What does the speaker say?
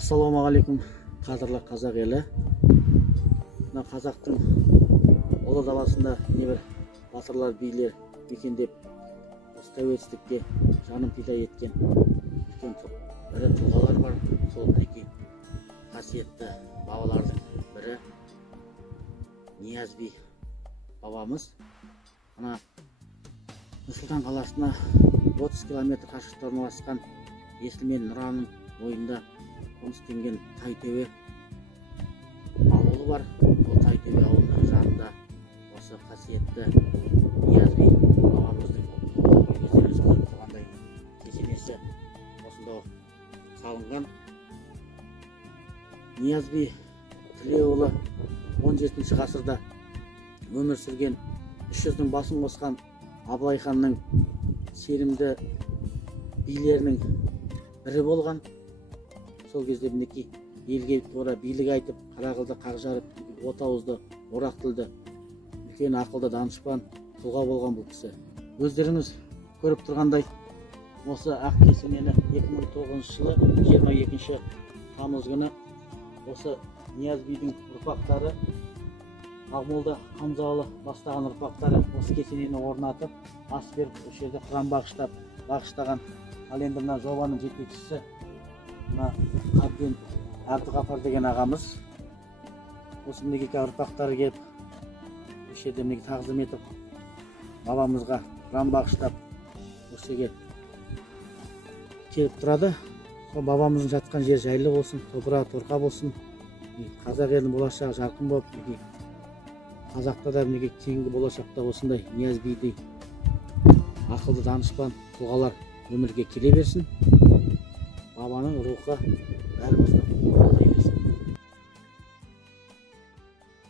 Ассалаумағалейкум, қадірлі қазақ елі. Мына қазақтың ұлы даласында небір батырлар, билер мекендеп, осы тәуелсіздікке жанын пида еткен үлкен ірі тұлғалар бар. Сол мінекей қасиетті бабалардың бірі Нияз би бабамыз. Ана Нұр-Сұлтан қаласына 30 километр қашықтықта орналасқан Есіл мен Нұраның бойында қоныстенген Тайтөбе ауылы бар. Ол Тайтөбе ауылының жанында осы қасиетті Нияз би бабамыздың өздеріңіз көріп тұрғандай кесенесі осында салынған. Нияз би Тілеуұлы 17 ғасырда өмір сүрген, 300-дің басын қосқан Абылай ханның сенімді билерінің бірі болған. Сол кезде мінекей елге тура билік айтып, қара қылды қақ жарып, от ауызды, орақ тілді, үлкен ақылды данышпан тұлға болған бұл кісі. Өздеріңіз көріп тұрғандай, осы ақ кесенені 2009 жылы 22 тамыз күні осы Нияз бидің ұрпақтары, Ақмолда Қамзалы бастаған ұрпақтары осы кесенені орнатып, ас беріп, осы жерде құран бағыштаған. Ал енді мына жобаның жетекшісі мына Қабден Әбдіғапар деген ағамыз. Осы мінекей ұрпақтары келіп, осы жерде мінекей тағзым етіп, бабамызға құран бағыштап, осы жерге келіп тұрады. Сол бабамыздың жатқан жер жайлы болсын, топырағы торқа болсын, қазақ елінің болашағы жарқын болып, қазақта да мінекей кейінгі болашақта осындай Нияз бидей ақылды данышпан тұлғалар өмірге келе берсін. Бабаның рухы бәрімізді қолдай берсін.